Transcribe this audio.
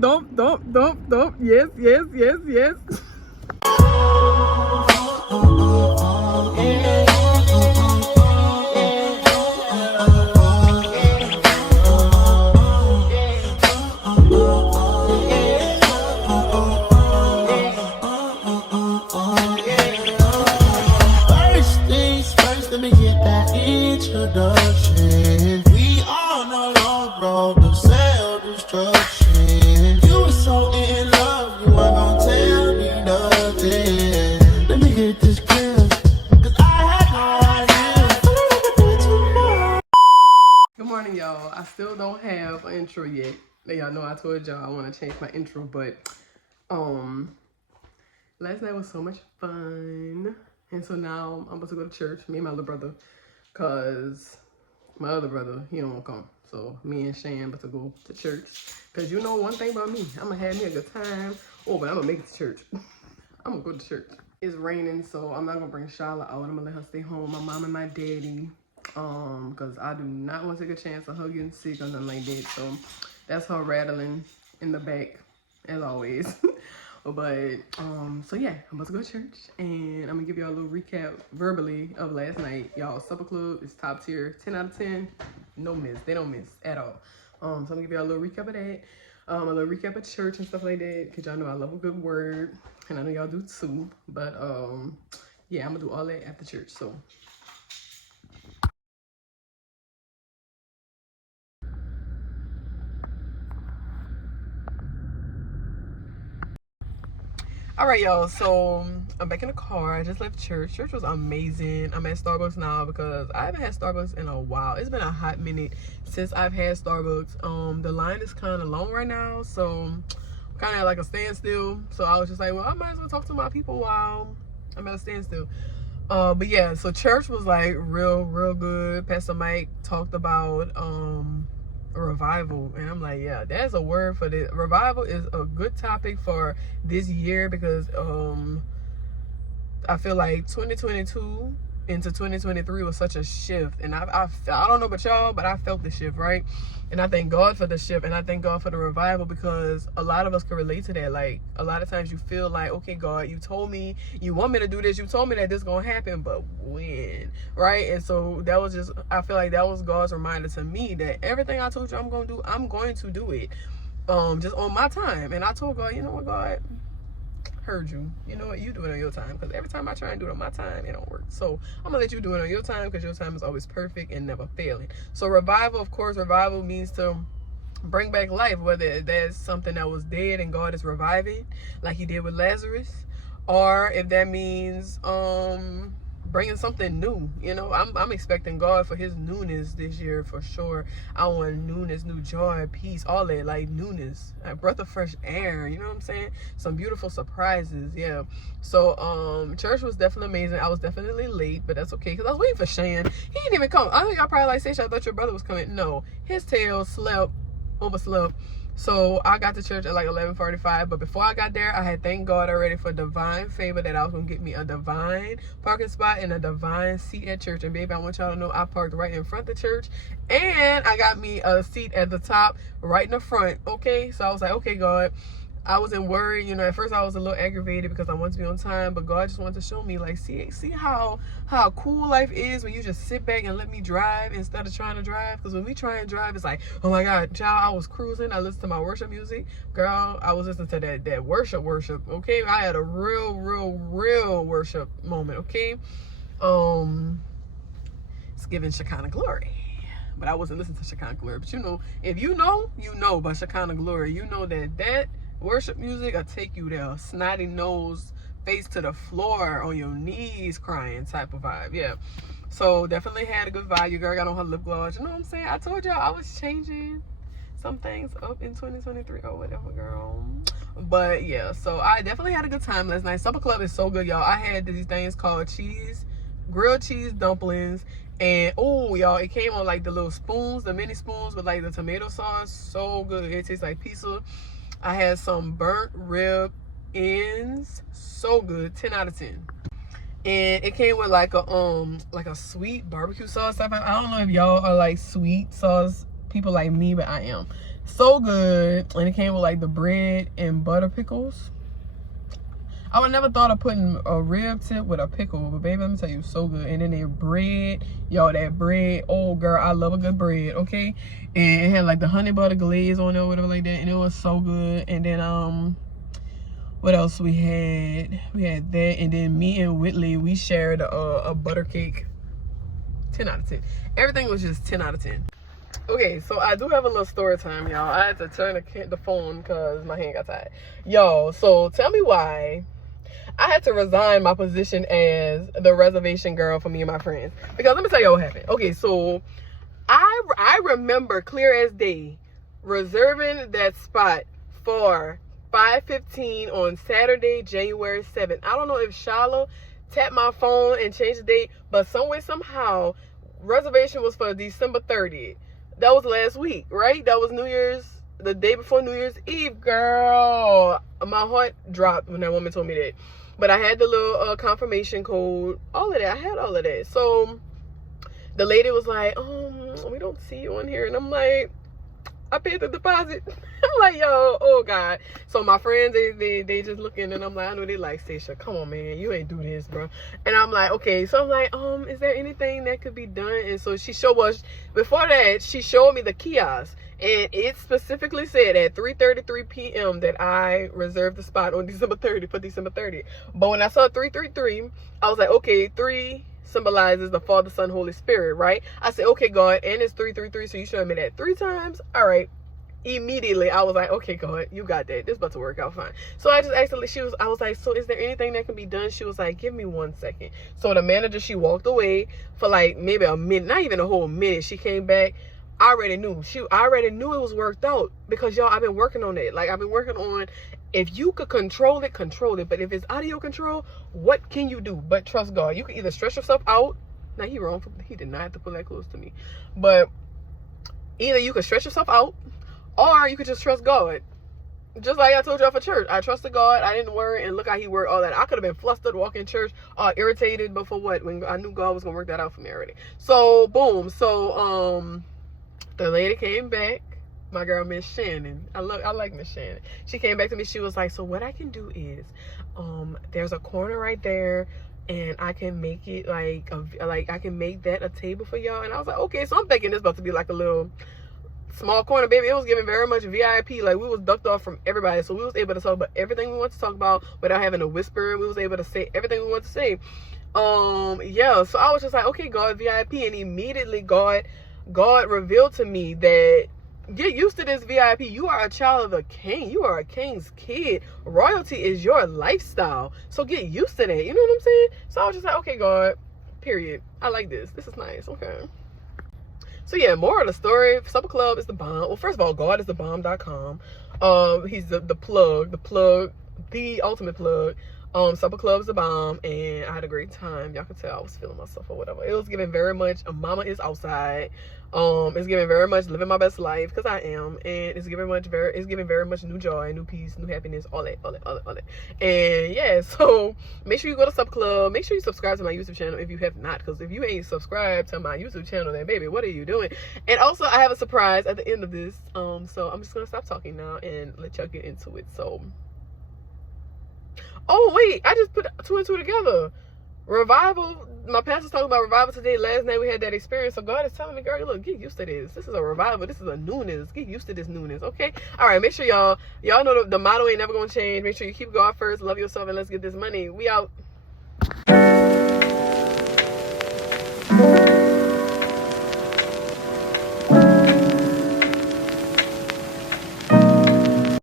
Dump. Yes. First things first, let me get that introduction. We all know Lord brought the self-destruction. You were so in love, you weren't gonna tell me nothing. Let me get this clear, cause I had no idea. Good morning, y'all. I still don't have an intro yet. Y'all know I told y'all I want to change my intro, but last night was so much fun. And so now I'm about to go to church, me and my little brother, cause my other brother, he don't want to come. So me and Shan about to go to church. Cause you know one thing about me, I'm gonna have me a good time. Oh, but I'm gonna make it to church. I'm gonna go to church. It's raining, so I'm not gonna bring Charlotte out. I'm gonna let her stay home, my mom and my daddy. Cause I do not want to take a chance of her getting sick or nothing like that. So that's her rattling in the back, as always. But so yeah, I'm about to go to church, and I'm gonna give y'all a little recap verbally of last night. Y'all, supper club is top tier, 10 out of 10, no miss. They don't miss at all. So I'm gonna give y'all a little recap of that, a little recap of church and stuff like that, cause y'all know I love a good word, and I know y'all do too. But yeah, I'm gonna do all that after church. So. All right, y'all, so I'm back in the car. I just left church. Church was amazing. I'm at Starbucks now because I haven't had Starbucks in a while. It's been a hot minute since I've had Starbucks. The line is kind of long right now, so I'm kind of at like a standstill. So I was just like, well, I might as well talk to my people while I'm at a standstill. But yeah, so church was like real good. Pastor Mike talked about revival, and I'm like, yeah, that's a word for this. Revival is a good topic for this year because I feel like 2022 into 2023 was such a shift, and I don't know about y'all, but I felt the shift, right? And I thank God for the shift, and I thank God for the revival, because a lot of us can relate to that. Like, a lot of times you feel like, okay, God, you told me you want me to do this, you told me that this gonna happen, but when, right? And so that was just, I feel like that was God's reminder to me that everything I told you I'm going to do it just on my time. And I told God, you know what, God, heard you. You know what? You do it on your time, because every time I try and do it on my time, it don't work. So I'm gonna let you do it on your time, because your time is always perfect and never failing. So revival, of course, revival means to bring back life, whether that's something that was dead and God is reviving, like he did with Lazarus, or if that means bringing something new. You know, I'm expecting God for his newness this year for sure. I want newness, new joy, peace, all that, like newness, a breath of fresh air, you know what I'm saying? Some beautiful surprises. Yeah. So church was definitely amazing. I was definitely late, but that's okay, because I was waiting for Shan. He didn't even come. I know y'all probably like, Saisha, I thought your brother was coming. No, his tail overslept. So I got to church at like 11:45, but before I got there, I had thanked God already for divine favor that I was gonna get me a divine parking spot and a divine seat at church. And baby, I want y'all to know I parked right in front of the church, and I got me a seat at the top right in the front. Okay, so I was like, okay, God. I wasn't worried, you know. At first I was a little aggravated because I wanted to be on time, but God just wanted to show me, like, see how cool life is when you just sit back and let me drive instead of trying to drive. Because when we try and drive, it's like, oh my God, child, I was cruising, I listened to my worship music, girl, I was listening to that worship, okay? I had a real worship moment, okay? It's giving Shekinah glory. But I wasn't listening to Shekinah glory. But you know, if you know about Shekinah glory, you know that worship music will take you there, snotty nose, face to the floor, on your knees crying type of vibe. Yeah. So definitely had a good vibe. Your girl got on her lip gloss. You know what I'm saying? I told y'all I was changing some things up in 2023 or whatever, girl. But yeah, so I definitely had a good time last night. Supper club is so good, y'all. I had these things called grilled cheese dumplings. And oh, y'all, it came on like the little spoons, the mini spoons with like the tomato sauce. So good. It tastes like pizza. I had some burnt rib ends. So good. 10 out of 10. And it came with like a sweet barbecue sauce. I don't know if y'all are like sweet sauce people like me, but I am. So good. And it came with like the bread and butter pickles. I would never thought of putting a rib tip with a pickle, but baby, let me tell you, so good. And then their bread, y'all, that bread, oh girl, I love a good bread, okay? And it had like the honey butter glaze on it or whatever like that, and it was so good. And then what else we had? We had that, and then me and Whitley, we shared a butter cake. 10 out of 10. Everything was just 10 out of 10. Okay, so I do have a little story time, y'all. I had to turn the phone because my hand got tired. Y'all, so tell me why I had to resign my position as the reservation girl for me and my friends. Because let me tell you what happened. Okay, so I remember clear as day reserving that spot for 5:15 on Saturday, January 7th. I don't know if Shala tapped my phone and changed the date, but some way, somehow, reservation was for December 30th. That was last week, right? That was New Year's, the day before New Year's Eve, girl. My heart dropped when that woman told me that. But I had the little confirmation code, all of that. I had all of that. So the lady was like, we don't see you on here. And I'm like, I paid the deposit. I'm like, yo, oh God. So my friends, they just looking, and I'm like, I know they like, Saisha, come on, man, you ain't do this, bro. And I'm like, okay. So I'm like, is there anything that could be done? And so she showed us, before that, she showed me the kiosk. And it specifically said at 3:33 p.m. that I reserved the spot on December 30th for December 30th. But when I saw 333, I was like, okay, 3 symbolizes the Father, Son, Holy Spirit, right? I said, okay, God, and it's 333, so you showed me that 3 times. All right. Immediately, I was like, okay, God, you got that. This is about to work out fine. So I just asked her, I was like, so is there anything that can be done? She was like, give me 1 second. So the manager, she walked away for like maybe a minute, not even a whole minute. She came back. I already knew it was worked out, because y'all, I've been working on it. Like, I've been working on, if you could control it, control it. But if it's out of your control, what can you do but trust God? You can either stress yourself out. Now, he wrong. He did not have to pull that close to me. But either you could stress yourself out, or you could just trust God. Just like I told y'all for church. I trusted God. I didn't worry. And look how he worked all that. I could have been flustered walking church, irritated, but for what? When I knew God was going to work that out for me already. So, boom. So, the lady came back, my girl Miss Shannon. I like Miss Shannon. She came back to me. She was like, so what I can do is, there's a corner right there, and I can make it like I can make that a table for y'all. And I was like, okay. So I'm thinking this about to be like a little small corner, baby. It was giving very much VIP. Like, we was ducked off from everybody, so we was able to talk about everything we wanted to talk about without having to whisper. We was able to say everything we wanted to say. Yeah. So I was just like, okay, God, VIP, and immediately God revealed to me that get used to this VIP. You are a child of a king. You are a king's kid. Royalty is your lifestyle. So get used to that. You know what I'm saying? So I was just like, okay, God, period. I like this. This is nice. Okay. So yeah, more of the story. Supper Club is the bomb. Well, first of all, God is the bomb.com. He's the plug, the ultimate plug. Supper Club's the bomb, and I had a great time. Y'all could tell I was feeling myself or whatever. It was giving very much mama is outside. It's giving very much living my best life, because I am, and it's giving very much new joy, new peace, new happiness, all that. And yeah, so make sure you go to Supper Club. Make sure you subscribe to my YouTube channel if you have not, because if you ain't subscribed to my YouTube channel, then baby, what are you doing? And also, I have a surprise at the end of this. So I'm just gonna stop talking now and let y'all get into it. So, oh wait, I just put 2 and 2 together. Revival. My pastor's talking about revival today. Last night we had that experience. So God is telling me, girl, look, get used to this. This is a revival. This is a newness. Get used to this newness, okay? All right, make sure y'all know the motto ain't never gonna change. Make sure you keep God first, love yourself, and let's get this money. We out.